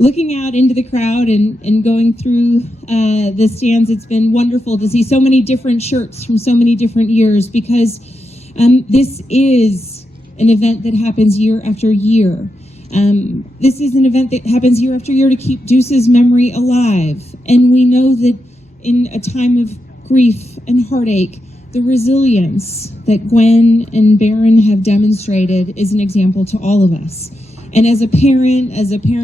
looking out into the crowd and going through the stands, it's been wonderful to see so many different shirts from so many different years, because this is an event that happens year after year. This is an event that happens year after year to keep Deuce's memory alive. And we know that in a time of grief and heartache, the resilience that Gwen and Barron have demonstrated is an example to all of us. And as a parent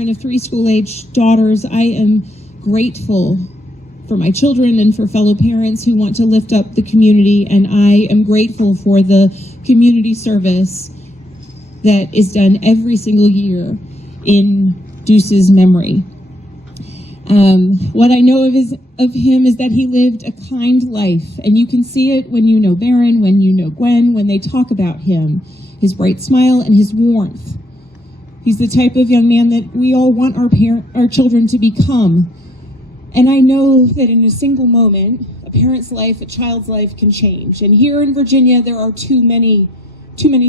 of 3 school-age daughters, I am grateful for my children and for fellow parents who want to lift up the community, and I am grateful for the community service that is done every single year in Deuce's memory. What I know of him is that he lived a kind life, and you can see it when you know Barron, when you know Gwen, when they talk about him, his bright smile and his warmth. He's the type of young man that we all want our children to become. And I know that in a single moment, a parent's life, a child's life can change. And here in Virginia, there are too many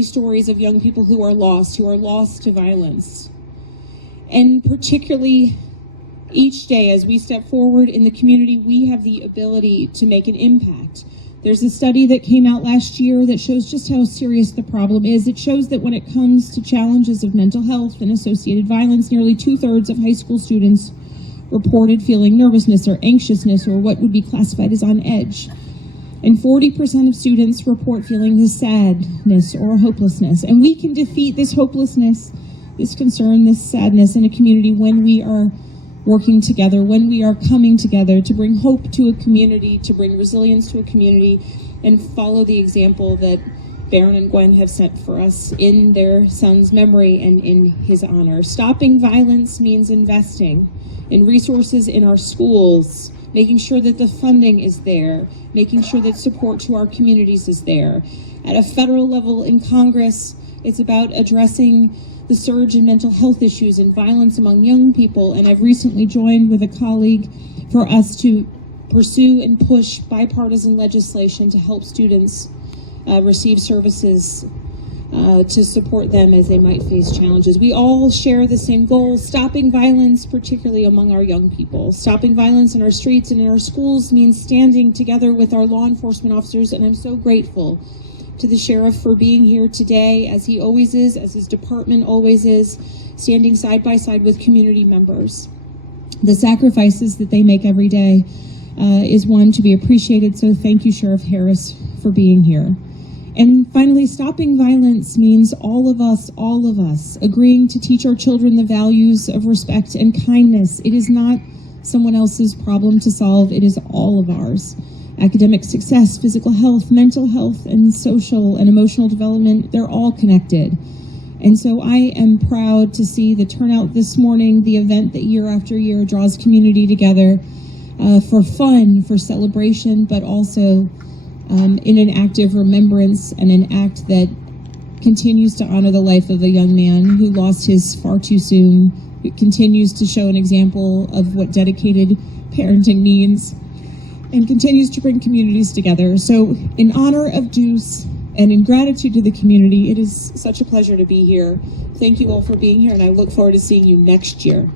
stories of young people who are lost to violence. And particularly each day as we step forward in the community, we have the ability to make an impact. There's a study that came out last year that shows just how serious the problem is. It shows that when it comes to challenges of mental health and associated violence, nearly 2/3 of high school students reported feeling nervousness or anxiousness or what would be classified as on edge. And 40% of students report feeling this sadness or hopelessness. And we can defeat this hopelessness, this concern, this sadness in a community when we are working together, when we are coming together to bring hope to a community, to bring resilience to a community, and follow the example that Barron and Gwen have set for us in their son's memory and in his honor. Stopping violence means investing in resources in our schools, making sure that the funding is there, making sure that support to our communities is there. At a federal level in Congress, it's about addressing the surge in mental health issues and violence among young people, and I've recently joined with a colleague for us to pursue and push bipartisan legislation to help students receive services to support them as they might face challenges. We all share the same goal: stopping violence, particularly among our young people. Stopping violence in our streets and in our schools means standing together with our law enforcement officers, and I'm so grateful to the sheriff for being here today, as he always is, as his department always is, standing side by side with community members. The sacrifices that they make every day is one to be appreciated, so thank you, Sheriff Harris, for being here. And finally, stopping violence means all of us agreeing to teach our children the values of respect and kindness. It is not someone else's problem to solve, it is all of ours. Academic success, physical health, mental health, and social and emotional development, they're all connected. And so I am proud to see the turnout this morning, the event that year after year draws community together for fun, for celebration, but also in an act of remembrance and an act that continues to honor the life of a young man who lost his far too soon. It continues to show an example of what dedicated parenting means, and continues to bring communities together. So in honor of Deuce and in gratitude to the community, it is such a pleasure to be here. Thank you all for being here, and I look forward to seeing you next year.